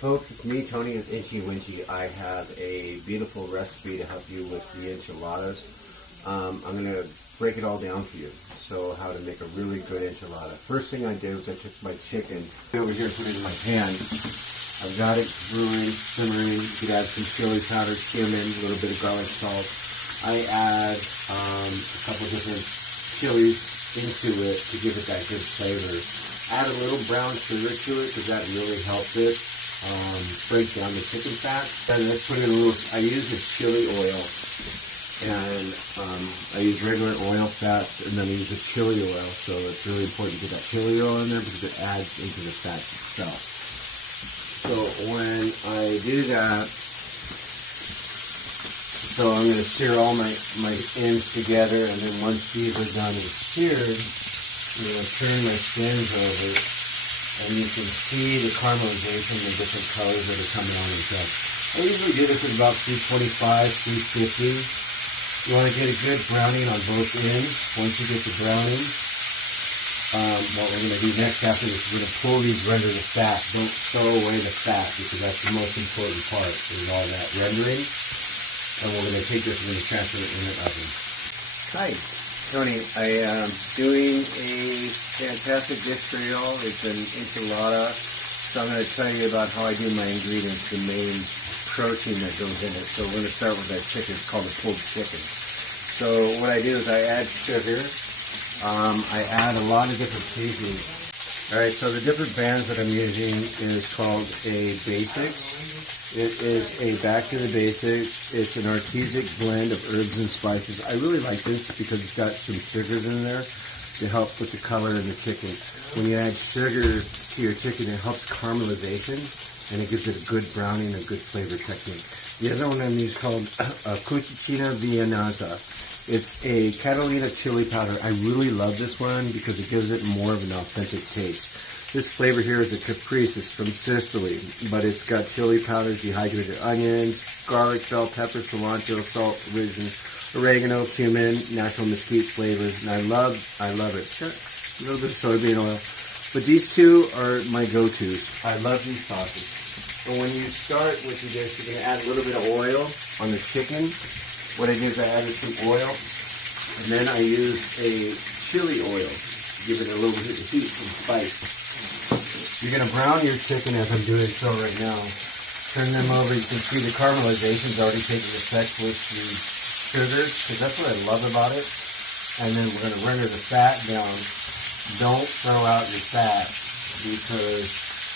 folks, it's me, Tony with Inchy, Winchy. I have a beautiful recipe to help you with the enchiladas. I'm going to break it all down for you. So how to make a really good enchilada. First thing I did was I took my chicken over here and put it in my pan. I've got it brewing, simmering. You could add some chili powder, cumin, a little bit of garlic salt. I add a couple different chilies into it to give it that good flavor. Add a little brown sugar to it because that really helps it break down the chicken fat. And let's put in a little, I use a chili oil, and I use regular oil fats, and then I use a chili oil. So it's really important to get that chili oil in there because it adds into the fat itself. So when I do that, so I'm going to sear all my ends together, and then once these are done and seared, I'm going to turn my skins over, and you can see the caramelization, the different colors that are coming on in top. I usually do this at about 325, 350. You want to get a good browning on both ends. Once you get the browning, what we're going to do next after this, we're going to pull these, render the fat. Don't throw away the fat because that's the most important part is all that rendering. And we're going to take this and we're going to transfer it in the oven. Hi, Tony. I am doing a fantastic dish for you all. It's an enchilada. So I'm going to tell you about how I do my ingredients, the main protein that goes in it. So we're going to start with that chicken. It's called a pulled chicken. So what I do is I add sugar. I add a lot of different seasonings. Alright, so the different brands that I'm using is called a basic. It is a back to the basics. It's an artesic blend of herbs and spices. I really like this because it's got some sugars in there to help with the color in the chicken. When you add sugar to your chicken, it helps caramelization and it gives it a good browning, a good flavor technique. The other one I'm using is called Cucina Vienesa. It's a Catalina chili powder. I really love this one because it gives it more of an authentic taste. This flavor here is a caprese. It's from Sicily, but it's got chili powders, dehydrated onions, garlic, bell pepper, cilantro, salt, oregano, cumin, natural mesquite flavors, and I love it. A little bit of soybean oil. But these two are my go-tos. I love these sauces. So when you start with your dish, you're going to add a little bit of oil on the chicken. What I do is I added some oil, and then I use a chili oil to give it a little bit of heat and spice. You're going to brown your chicken as I'm doing so right now. Turn them over. You can see the caramelization is already taking effect with the sugars, because that's what I love about it. And then we're going to render the fat down. Don't throw out your fat because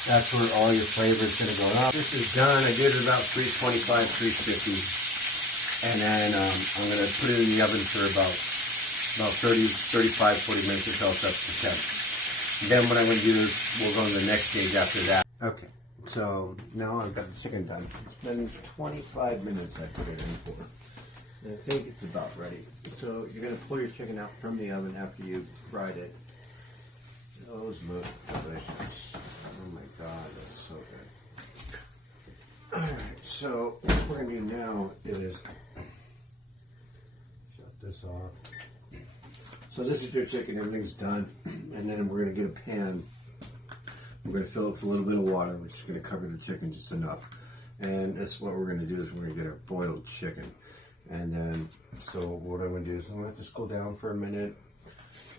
that's where all your flavor is going to go out. This is done. I did it about 325, 350. And then I'm going to put it in the oven for about 30, 35, 40 minutes until it's up to temp. Then what I'm going to do is we'll go to the next stage after that. Okay, so now I've got the chicken done. It's been 25 minutes I put it in for. And I think it's about ready. So you're going to pull your chicken out from the oven after you've fried it. Those look delicious. Oh my God, that's so good. Alright, so what we're going to do now is shut this off. So this is your chicken, everything's done. And then we're going to get a pan. We're going to fill it with a little bit of water, which is going to cover the chicken just enough. And that's what we're going to do is we're going to get a boiled chicken. And then, so what I'm going to do is I'm going to just go down for a minute.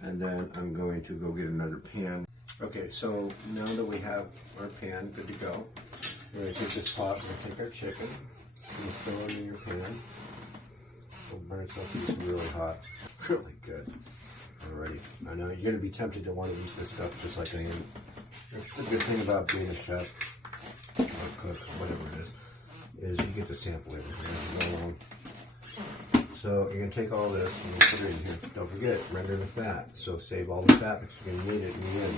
And then I'm going to go get another pan. Okay, so now that we have our pan good to go, we're going to take this pot, we're going to take our chicken, and throw it in your pan. It'll burn itself, it's really hot. Really good. Alrighty. I know you're going to be tempted to want to eat this stuff just like I am. That's the good thing about being a chef, or cook, whatever it is you get to sample everything as you go along. So you're going to take all this and you put it in here. Don't forget, render the fat. So save all the fat because you're going to need it in the end.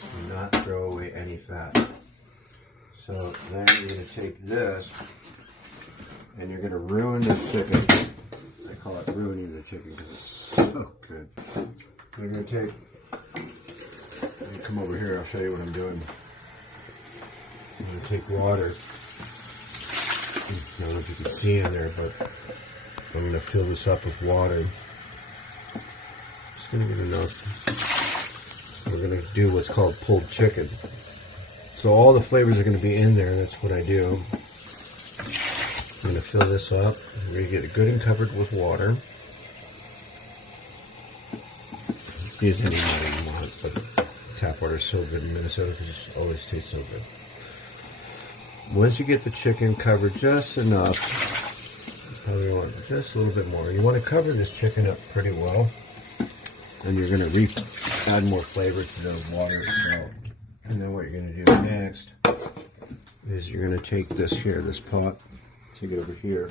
Do not throw away any fat. So then you're going to take this and you're going to ruin this chicken. I call it ruining the chicken because it's so good. You're going to take, let me come over here, I'll show you what I'm doing. I'm going to take water. I don't know if you can see in there, but I'm going to fill this up with water. Just going to get enough. We're going to do what's called pulled chicken. So all the flavors are going to be in there. That's what I do. I'm going to fill this up. We're going to get it good and covered with water. Use any water you want, but tap water is so good in Minnesota because it always tastes so good. Once you get the chicken covered just enough, probably want just a little bit more. You want to cover this chicken up pretty well, and you're going to add more flavor to the water itself. And then what you're going to do next is you're going to take this here, this pot, take it over here.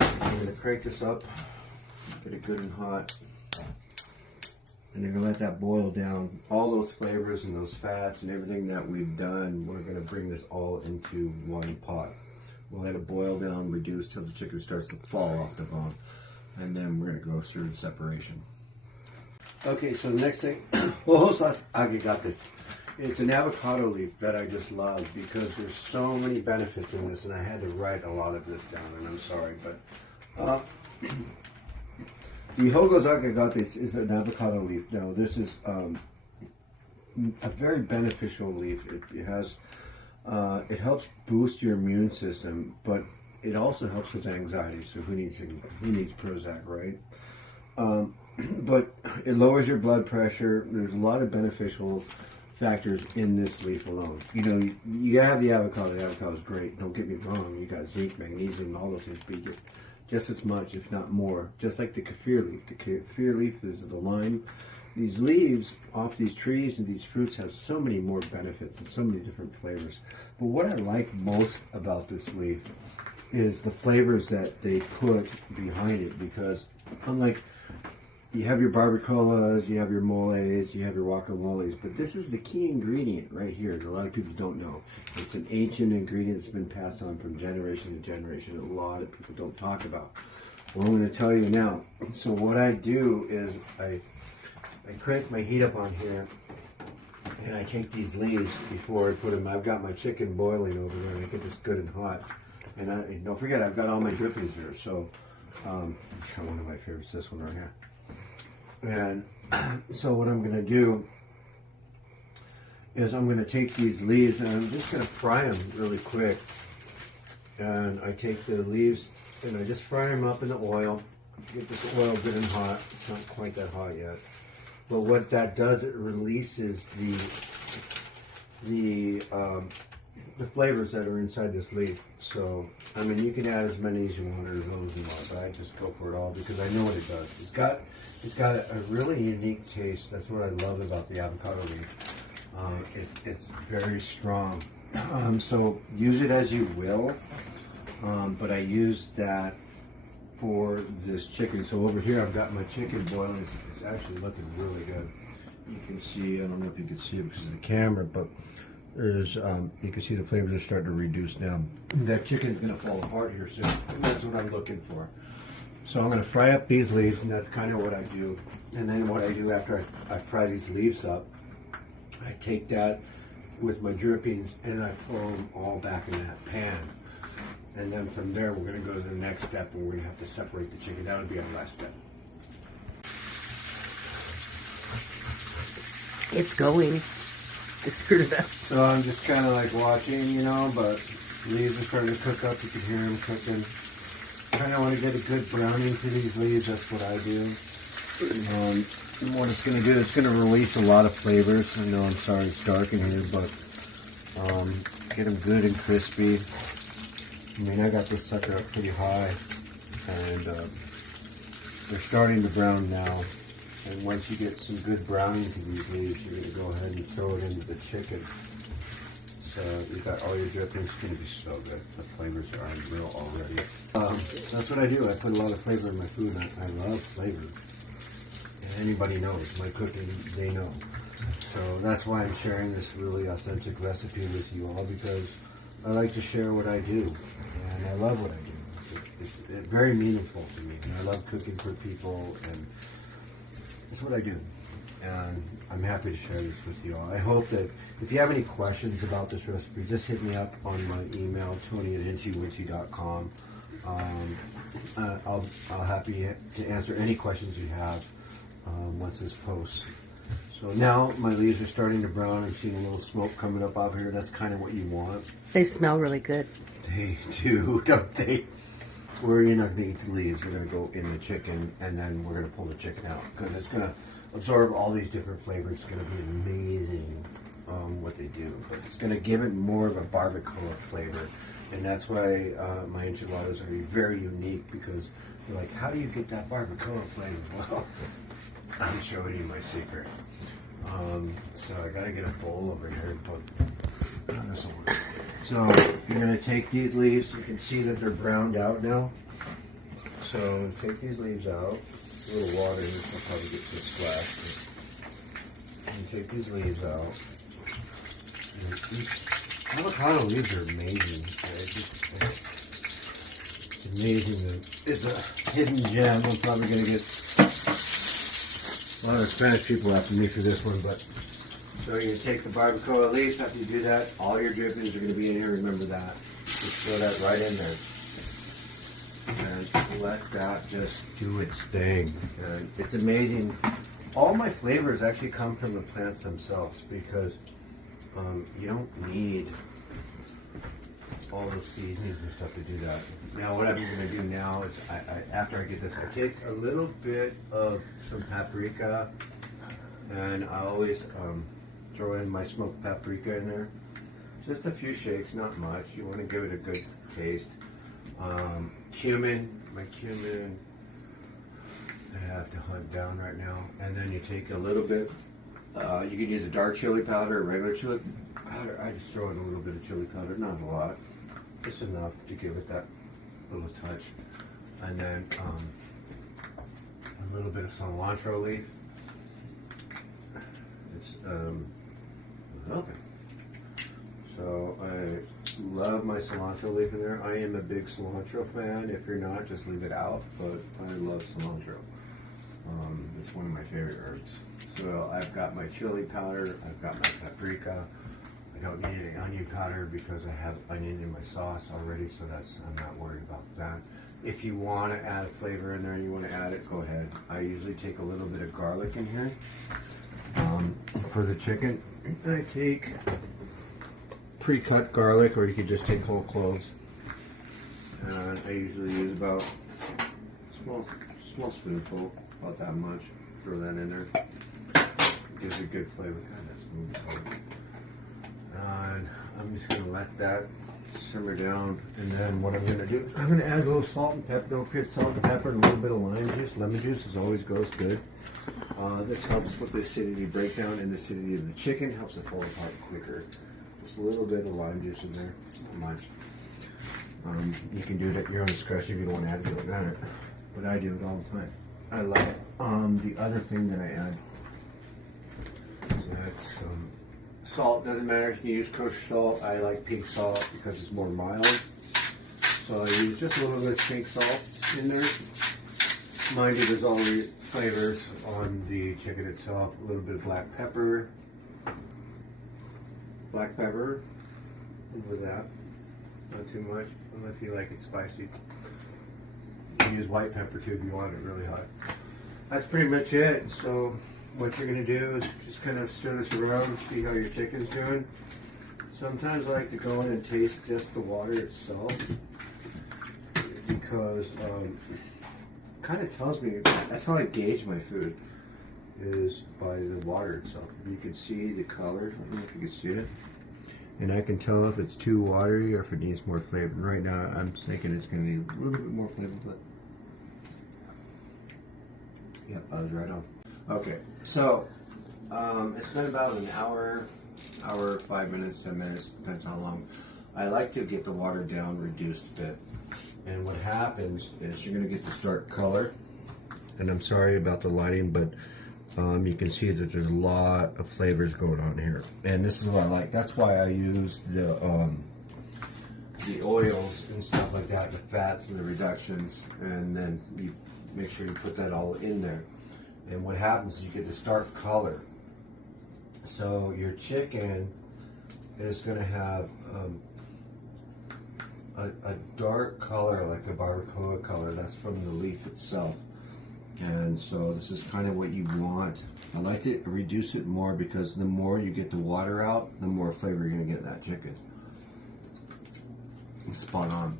You're going to crank this up, get it good and hot. And you're going to let that boil down. All those flavors and those fats and everything that we've done, we're going to bring this all into one pot. We'll let it boil down, reduce till the chicken starts to fall off the bone. And then we're going to go through the separation. Okay, so the next thing, I got this. It's an avocado leaf that I just love because there's so many benefits in this, and I had to write a lot of this down, and I'm sorry, but the Hogos is an avocado leaf. Now, this is a very beneficial leaf. It helps boost your immune system, but it also helps with anxiety. So who needs Prozac, right? But it lowers your blood pressure. There's a lot of beneficial factors in this leaf alone. You know, you have the avocado. The avocado is great. Don't get me wrong. You got zinc, magnesium, all those things, but you get just as much, if not more, just like the kaffir leaf. The kaffir leaf is the lime. These leaves off these trees and these fruits have so many more benefits and so many different flavors. But what I like most about this leaf is the flavors that they put behind it, because unlike you have your barbacoas, you have your moles, you have your guacamoles, but this is the key ingredient right here that a lot of people don't know. It's an ancient ingredient that's been passed on from generation to generation. A lot of people don't talk about. Well, I'm going to tell you now. So what I do is I crank my heat up on here, and I take these leaves before I put them. I've got my chicken boiling over there, and I get this good and hot. And don't forget, I've got all my drippings here. So one of my favorites, this one right here. And so what I'm going to do is I'm going to take these leaves and I'm just going to fry them really quick. And I take the leaves and I just fry them up in the oil. Get this oil good and hot. It's not quite that hot yet. But what that does, it releases the flavors that are inside this leaf. So, I mean, you can add as many as you want or as little as you want, but I just go for it all because I know what it does. It's got a really unique taste. That's what I love about the avocado leaf. It's very strong. So use it as you will, but I use that for this chicken. So over here I've got my chicken boiling. It's actually looking really good. You can see, I don't know if you can see it because of the camera, but there's, you can see the flavors are starting to reduce down. That chicken's going to fall apart here soon. And that's what I'm looking for. So I'm going to fry up these leaves, and that's kind of what I do. And then what I do after I fry these leaves up, I take that with my drippings and I pour them all back in that pan. And then from there, we're going to go to the next step, and we're going to have to separate the chicken. That'll be our last step. It's going. So I'm just kind of like watching, you know, but leaves are starting to cook up. You can hear them cooking. Kind of want to get a good browning to these leaves. That's what I do. And what it's going to do, it's going to release a lot of flavors. I know, I'm sorry it's dark in here, but get them good and crispy. I mean, I got this sucker up pretty high, and they're starting to brown now. And once you get some good browning to these leaves, you're going to go ahead and throw it into the chicken. So you got all your drippings. It's going to be so good. The flavors are unreal already. That's what I do. I put a lot of flavor in my food. I love flavor. And anybody knows my cooking, they know. So that's why I'm sharing this really authentic recipe with you all, because I like to share what I do. And I love what I do. It's very meaningful to me. And I love cooking for people, and that's what I do, and I'm happy to share this with you all. I hope that if you have any questions about this recipe, just hit me up on my email, tony@inchywinchy.com. I'll happy to answer any questions you have once this posts. So now my leaves are starting to brown. I'm seeing a little smoke coming up out here. That's kind of what you want. They smell really good. They do, don't they? We're not going to eat the leaves. We're going to go in the chicken, and then we're going to pull the chicken out because it's going to absorb all these different flavors. It's going to be amazing what they do. But it's going to give it more of a barbacoa flavor, and that's why my enchiladas are very unique because you're like, how do you get that barbacoa flavor? Well, I'm showing you my secret. So I gotta get a bowl over here. So you're gonna take these leaves. You can see that they're browned out now. So take these leaves out. A little water in this will probably get this splashed. And take these leaves out. And these avocado leaves are amazing. It's amazing that it's a hidden gem. I'm probably gonna get a lot of Spanish people after me for this one, but so you take the barbacoa leaves. After you do that, all your drippings are going to be in here. Remember that. Just throw that right in there, and let that just do its thing. And it's amazing. All my flavors actually come from the plants themselves because you don't need all those seasonings and stuff to do that. Now what I'm going to do now is, after I get this, I take a little bit of some paprika, and I always throw in my smoked paprika in there. Just a few shakes, not much. You want to give it a good taste. Cumin, my cumin, I have to hunt down right now. And then you take a little bit, you can use a dark chili powder or regular chili powder. I just throw in a little bit of chili powder, not a lot. Just enough to give it that little touch. And then a little bit of cilantro leaf. It's okay. So I love my cilantro leaf in there. I am a big cilantro fan. If you're not, just leave it out. But I love cilantro. It's one of my favorite herbs. So I've got my chili powder. I've got my paprika. I don't need any onion powder because I have onion in my sauce already, so I'm not worried about that. If you want to add flavor in there and you want to add it, go ahead. I usually take a little bit of garlic in here for the chicken. I take pre-cut garlic, or you could just take whole cloves. And I usually use about a small spoonful, about that much. Throw that in there. Gives a good flavor. God, that's moving. And I'm just going to let that simmer down, and then what I'm going to do, I'm going to add a little salt and pepper, don't forget salt and pepper, and a little bit of lime juice. Lemon juice always goes good. This helps with the acidity breakdown and the acidity of the chicken, helps it fall apart quicker. Just a little bit of lime juice in there, not much. You can do it at your own discretion if you don't want to add it, it don't matter. But I do it all the time. I love it. The other thing that I add is some salt. Doesn't matter if you use kosher salt. I like pink salt because it's more mild. So I use just a little bit of pink salt in there. Mind you, there's already flavors on the chicken itself. A little bit of black pepper. Black pepper. Over that. Not too much, unless you like it spicy. You can use white pepper too if you want it really hot. That's pretty much it. So what you're going to do is just kind of stir this around, see how your chicken's doing. Sometimes I like to go in and taste just the water itself because it kind of tells me, that's how I gauge my food, is by the water itself. You can see the color, I don't know if you can see it. And I can tell if it's too watery or if it needs more flavor. And right now I'm thinking it's going to need a little bit more flavor, but yep, I was right on. Okay, so it's been about an hour, 5 minutes, 10 minutes, depends how long. I like to get the water down, reduced a bit. And what happens is you're going to get this dark color. And I'm sorry about the lighting, but you can see that there's a lot of flavors going on here. And this is what I like. That's why I use the oils and stuff like that, the fats and the reductions. And then you make sure you put that all in there. And what happens is you get this dark color. So your chicken is going to have a dark color, like a barbacoa color. That's from the leaf itself. And so this is kind of what you want. I like to reduce it more because the more you get the water out, the more flavor you're going to get in that chicken. It's spot on.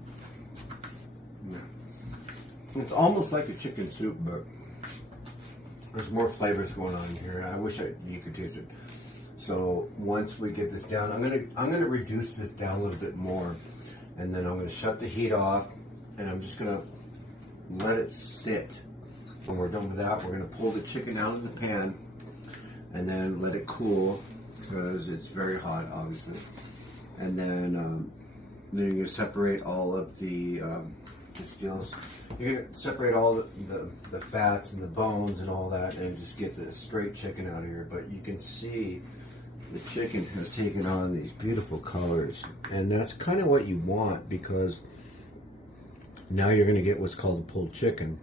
Yeah. It's almost like a chicken soup, but there's more flavors going on here. I wish you could taste it. So once we get this down, I'm gonna reduce this down a little bit more, and then I'm gonna shut the heat off, and I'm just gonna let it sit. When we're done with that, we're gonna pull the chicken out of the pan, and then let it cool because it's very hot, obviously. And then you're gonna separate all of the steels. You're gonna separate all the fats and the bones and all that, and just get the straight chicken out of here. But you can see the chicken has taken on these beautiful colors, and that's kind of what you want, because now you're going to get what's called a pulled chicken,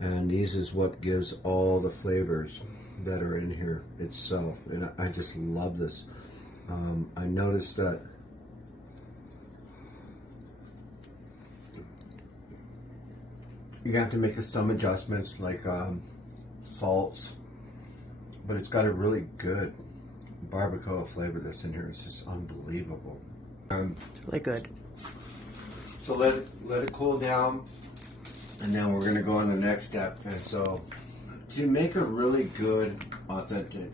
and these is what gives all the flavors that are in here itself. And I just love this. I noticed that you have to make some adjustments, like salts, but it's got a really good barbacoa flavor that's in here. It's just unbelievable. It's really good. So let it cool down, and then we're going to go on the next step. And so to make a really good, authentic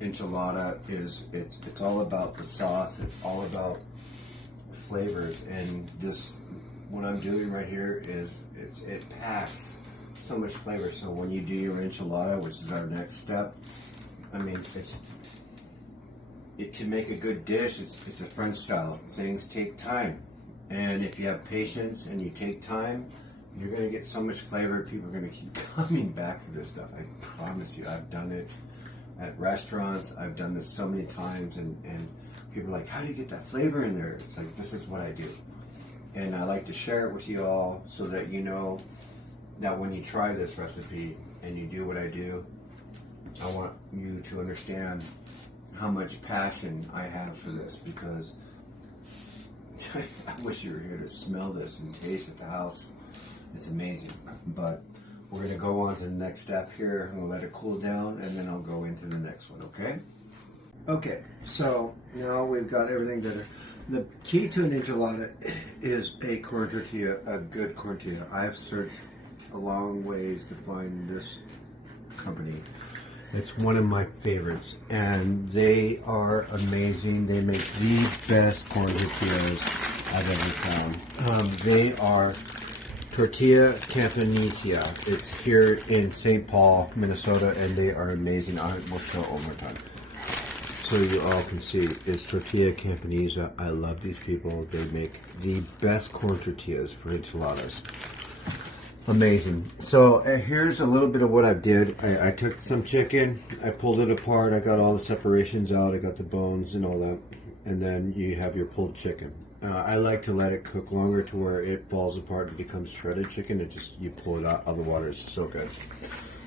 enchilada, it's all about the sauce. It's all about flavors. And this, what I'm doing right here is it packs so much flavor. So when you do your enchilada, which is our next step, I mean, to make a good dish, it's a French style. Things take time, and if you have patience and you take time, you're going to get so much flavor. People are going to keep coming back to this stuff. I promise you. I've done it at restaurants. I've done this so many times, and people are like, how do you get that flavor in there? It's like, this is what I do. And I like to share it with you all so that you know that when you try this recipe and you do what I do, I want you to understand how much passion I have for this, because I wish you were here to smell this and taste at the house. It's amazing. But we're going to go on to the next step here. I'm going to let it cool down, and then I'll go into the next one, okay? Okay, so now we've got everything together. The key to an enchilada is a corn tortilla, a good corn tortilla. I've searched a long ways to find this company. It's one of my favorites, and they are amazing. They make the best corn tortillas I've ever found. They are Tortilla Campanicia. It's here in St. Paul, Minnesota, and they are amazing. I will show it one more time so you all can see. It's Tortilla Campanicia. I love these people. They make the best corn tortillas for enchiladas. Amazing. So here's a little bit of what I did. I took some chicken, I pulled it apart, I got all the separations out, I got the bones and all that, and then you have your pulled chicken. I like to let it cook longer to where it falls apart and becomes shredded chicken. It just, you pull it out of the water. It's so good.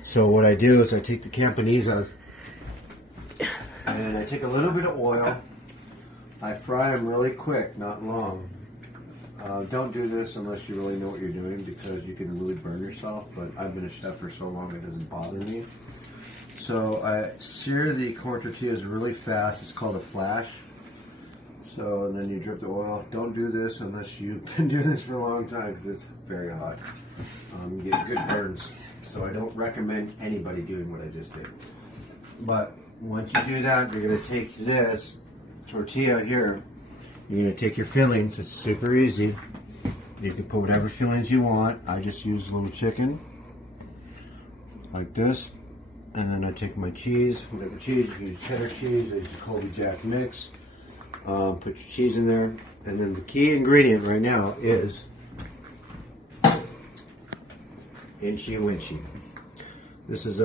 So what I do is I take the campanizas and I take a little bit of oil. I fry them really quick, not long. Don't do this unless you really know what you're doing, because you can really burn yourself, but I've been a chef for so long it doesn't bother me. So I sear the corn tortillas really fast. It's called a flash. So, and then you drip the oil. Don't do this unless you've been doing this for a long time, because it's very hot. You get good burns. So I don't recommend anybody doing what I just did. But once you do that, you're going to take this tortilla here. You're going to take your fillings. It's super easy. You can put whatever fillings you want. I just use a little chicken like this. And then I take my cheese. Whatever cheese. You can use cheddar cheese. I use a Colby Jack mix. Put your cheese in there. And then the key ingredient right now is Inchy Winchy. This is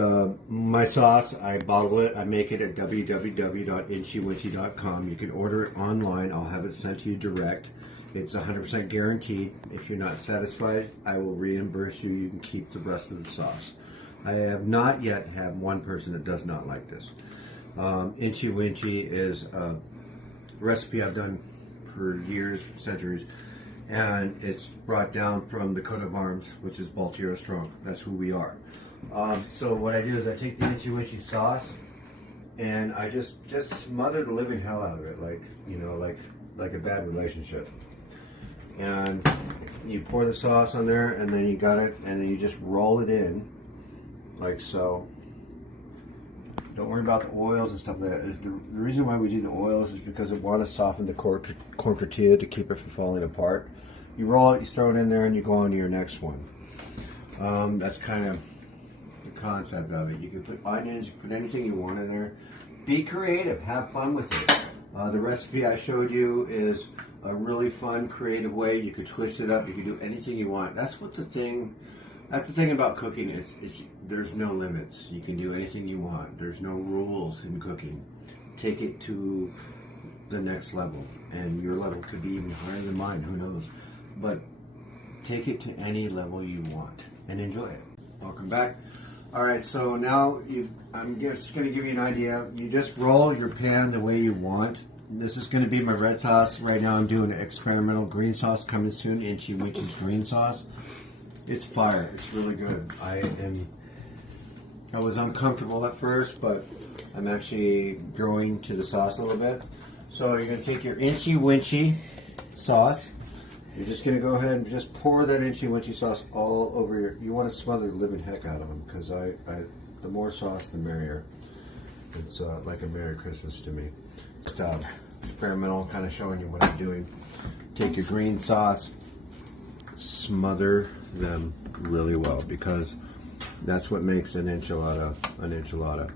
my sauce. I bottle it. I make it at www.inchywinchy.com. You can order it online. I'll have it sent to you direct. It's 100% guaranteed. If you're not satisfied, I will reimburse you. You can keep the rest of the sauce. I have not yet had one person that does not like this. Inchy Winchy is a recipe I've done for years, centuries, and it's brought down from the coat of arms, which is Baltira Strong. That's who we are. So what I do is I take the Inchy Winchy sauce and I just smother the living hell out of it, like, you know, like a bad relationship. And you pour the sauce on there, and then you got it, and then you just roll it in, like so. Don't worry about the oils and stuff like that. The reason why we do the oils is because we want to soften the corn tortilla to keep it from falling apart. You roll it, you throw it in there, and you go on to your next one. That's kind of the concept of it. You can put onions, you can put anything you want in there. Be creative, have fun with it. The recipe I showed you is a really fun, creative way. You could twist it up, you can do anything you want. That's the thing about cooking, is there's no limits. You can do anything you want. There's no rules in cooking. Take it to the next level, and your level could be even higher than mine, who knows. But take it to any level you want and enjoy it. Welcome back. All right, so now I'm just going to give you an idea. You just roll your pan the way you want. This is going to be my red sauce. Right now I'm doing an experimental green sauce coming soon, Inchy Winchy's green sauce. It's fire. It's really good. I was uncomfortable at first, but I'm actually growing to the sauce a little bit. So you're going to take your Inchy Winchy sauce. You're just going to go ahead and just pour that Inchy Winchy sauce all over you want to smother the living heck out of them, because the more sauce, the merrier. It's like a Merry Christmas to me. Just experimental, kind of showing you what I'm doing. Take your green sauce, smother them really well, because that's what makes an enchilada an enchilada.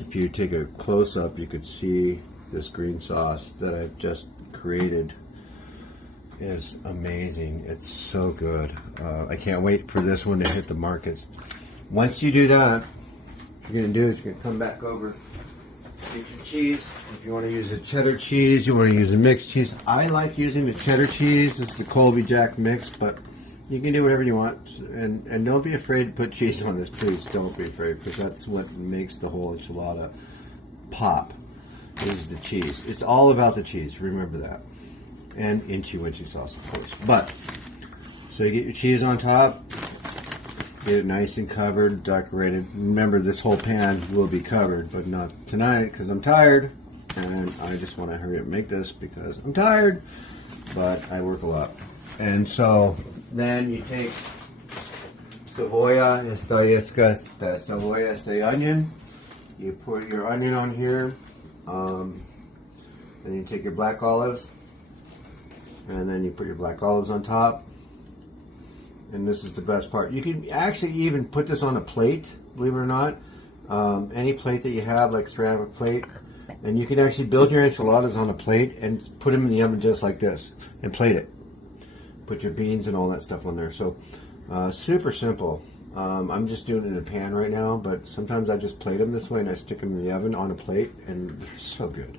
If you take a close-up, you could see this green sauce that I've just created is amazing. It's so good. I can't wait for this one to hit the markets. Once you do that, what you're going to do is you're going to come back over, get your cheese. If you want to use a cheddar cheese, you want to use a mixed cheese. I like using the cheddar cheese. It's the Colby Jack mix, but you can do whatever you want. And don't be afraid to put cheese on this. Please don't be afraid, because that's what makes the whole enchilada pop, is the cheese. It's all about the cheese. Remember that. And Inchy Winchy sauce, of course. But, so you get your cheese on top, get it nice and covered, decorated. Remember, this whole pan will be covered, but not tonight, because I'm tired, and I just want to hurry up and make this because I'm tired, but I work a lot. And so, then you take cebolla, the onion. You put your onion on here. Then you take your black olives. And then you put your black olives on top. And this is the best part. You can actually even put this on a plate, believe it or not. Any plate that you have, like ceramic plate. And you can actually build your enchiladas on a plate and put them in the oven just like this. And plate it. Put your beans and all that stuff on there. So, super simple. I'm just doing it in a pan right now, but sometimes I just plate them this way and I stick them in the oven on a plate, and they're so good.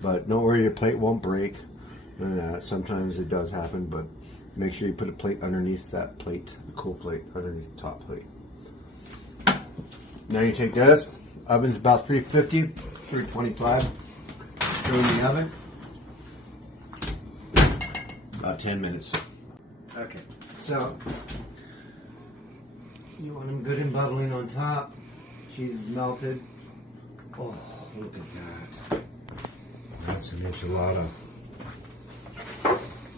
But don't worry, your plate won't break. Sometimes it does happen, but make sure you put a plate underneath that plate, the cool plate, underneath the top plate. Now you take this. Oven's about 350, 325. Throw in the oven. About 10 minutes. Okay, so you want them good and bubbling on top. Cheese is melted. Oh, look at that. That's an enchilada.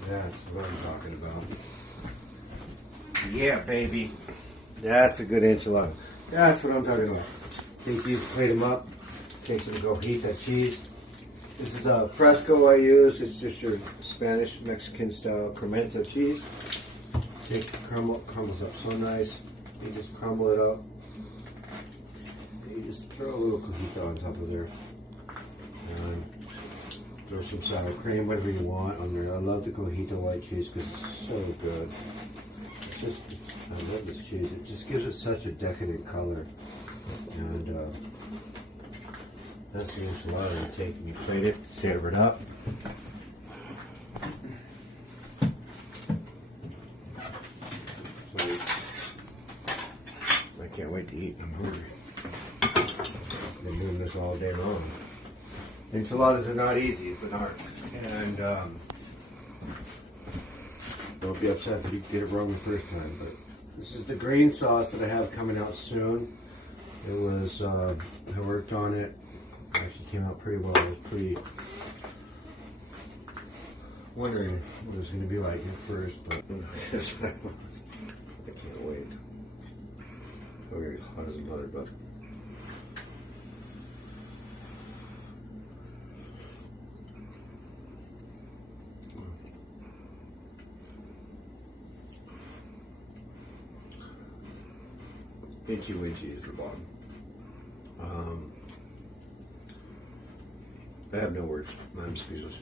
That's what I'm talking about. Yeah, baby. That's a good enchilada. That's what I'm talking about. Take these, plate them up. Take some gojita cheese. This is a fresco I use. It's just your Spanish Mexican style cremento cheese. Take crumbles up so nice. You just crumble it up. You just throw a little cojita on top of there. And throw some sour cream, whatever you want on there. I love the cojita white cheese because it's so good. It's just, I love this cheese. It just gives it such a decadent color. And that's the enchilada you take and you plate it, serve it up. So, I can't wait to eat. I'm hungry. I've been doing this all day long. Enchiladas are not easy. It's an art. And don't be upset if you get it wrong the first time. But This is the green sauce that I have coming out soon. It was, I worked on it. Actually came out pretty well. I was pretty wondering what it was going to be like at first, but I guess I can't wait. Oh, very hot as a butter, but Inchy Winchy is the bomb. I have no words. I'm speechless.